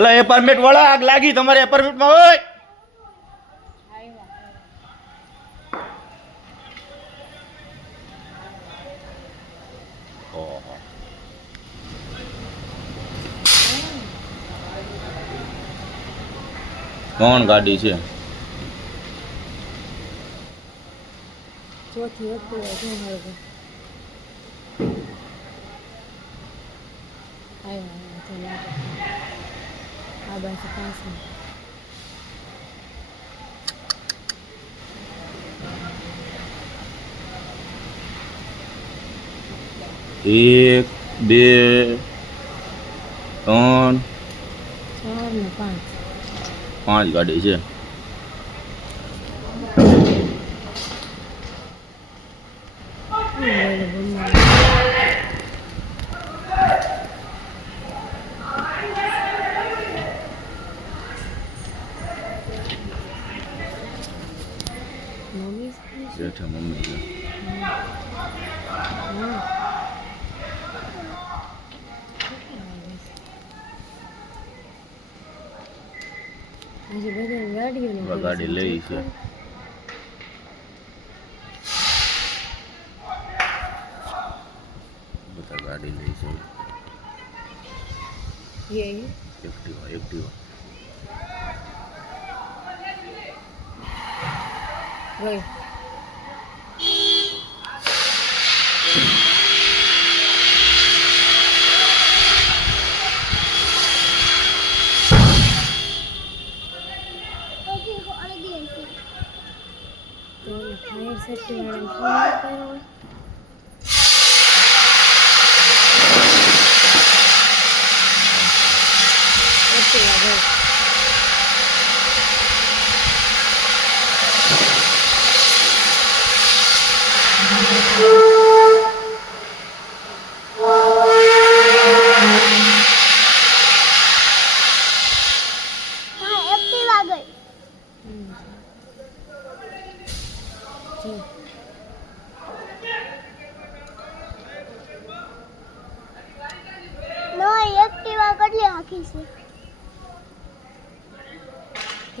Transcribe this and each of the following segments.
અલા એપાર્ટમેન્ટ વાળા આગ લાગી તમારે એપાર્ટમેન્ટમાં હોય ઓહો કોણ ગાડી છે ચોથી વખતે જો મળે આ બાજુ પાછું એક બે ત્રણ 4 ને 5 પાંચ ગાડી છે બેઠા મમ્મી છે હજી બધા ગાડીઓ ગાડી લઈ છે બધા ગાડી લઈ છે એક્ટિવા એક્ટિવા ગઈ ફાયર સેફ્ટી વાળાને ફોન કર્યો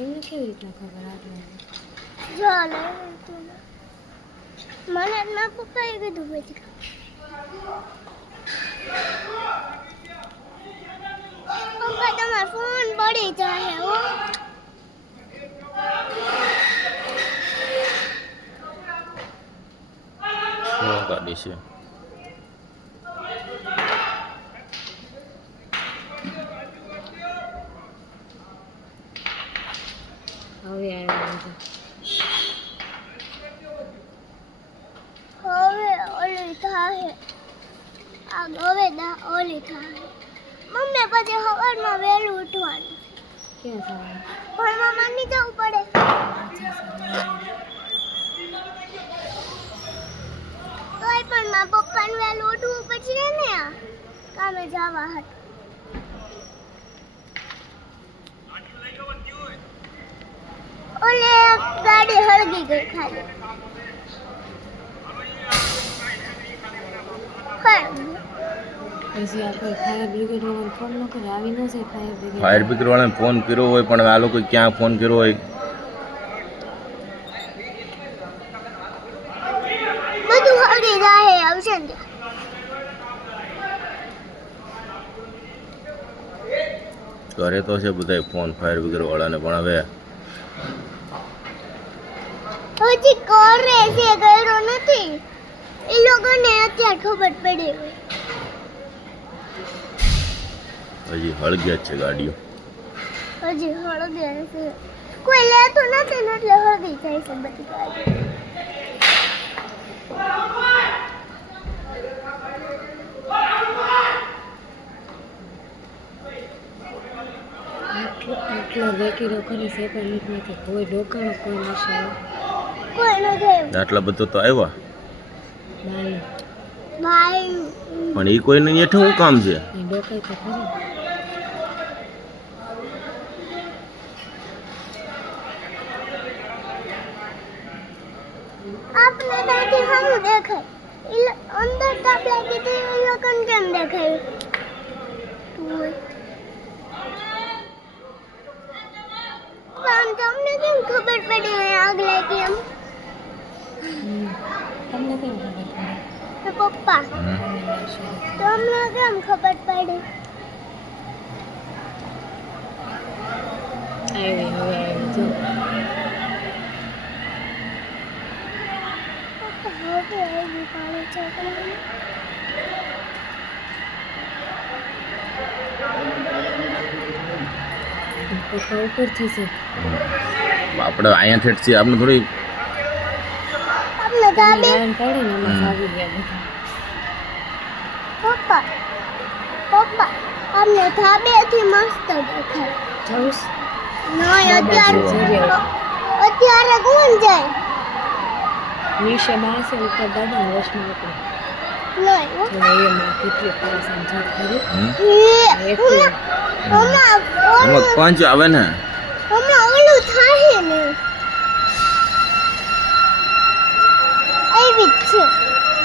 એમને કેવી રીતના ખબર આટલું મને ના પપ્પાએ કીધું પછી પપ્પા તમારો ફોન પડી જાય હો ગાડી છે હવે આવ્યા હવે ઓલી થાય આ હવે ઓલી થાય મમ્મી પછી સવારમાં વહેલું ઉઠવાનું ક્યાં જવાનું ભણવા માંડી જવું પડે તોય પણ મારા પપ્પાને વહેલું ઉઠવું પછી ને આ કામે જવા હતું ઓલે ગાડી હળગી ગઈ ખાલી પછી આ કોઈ ફાયર બ્રિગેડ વાળાને ફોન ન કરે આવી ન જાય ફાયર બ્રિગેડ ફાયર બ્રિગેડ વાળાને ફોન કર્યો હોય પણ આ લોકો ક્યાં ફોન કર્યો હોય બધું હળગી જાય આવશે ને કરે તો છે બધા ફોન ફાયર બ્રિગેડ વાળાને પણ હવે હજી કરે છે કર્યો નથી એ લોકોને અત્યારે ખબર પડી હજી હળગ્યા જ છે ગાડીઓ હજી હળગે છે કોઈ લેતું નથી ને એટલે હળગી જાય છે બધી ગાડી આટલો વેકીરો કરી છે પણ નથી કોઈ ડોકાણો કોઈ નશાય કોઈ નથી આટલા બધા તો આવ્યા બાય ભાઈ પણ એ કોઈને હેઠે શું કામ છે એ ડોકાઈ તો ખરી આપણે ત્યાંથી સારું દેખાય અંદર તાપ લાગી તો એ લોકોને કેમ દેખાય ખબર પડી અહીંયા આગ લાગી એમ તમને કેમ ખબર પડી? તો પપ્પા તમને કેમ ખબર પડી આવી હવે આવી જો હવે આવી પાણી છોકરાને પપ્પા ઉપરથી છે આપણે અહીંયા ઠેઠ છીએ આપણે થોડી આપણે ધાબે લાઈન પડી ને એમાં આવી ગયા બધા પપ્પા પપ્પા અમને ધાબેથી મસ્ત દેખાય જવું નહીં સૂર્ય. અત્યારે કોણ જાય નીચે માણસે ઉપર દાદા વશમાં આપણે નહીં હો. તો એમાં કેટલી પરેશાન જાત કરી હમણાં એમાં પંચ આવે ને ઓલું થાય ને એવી જ છે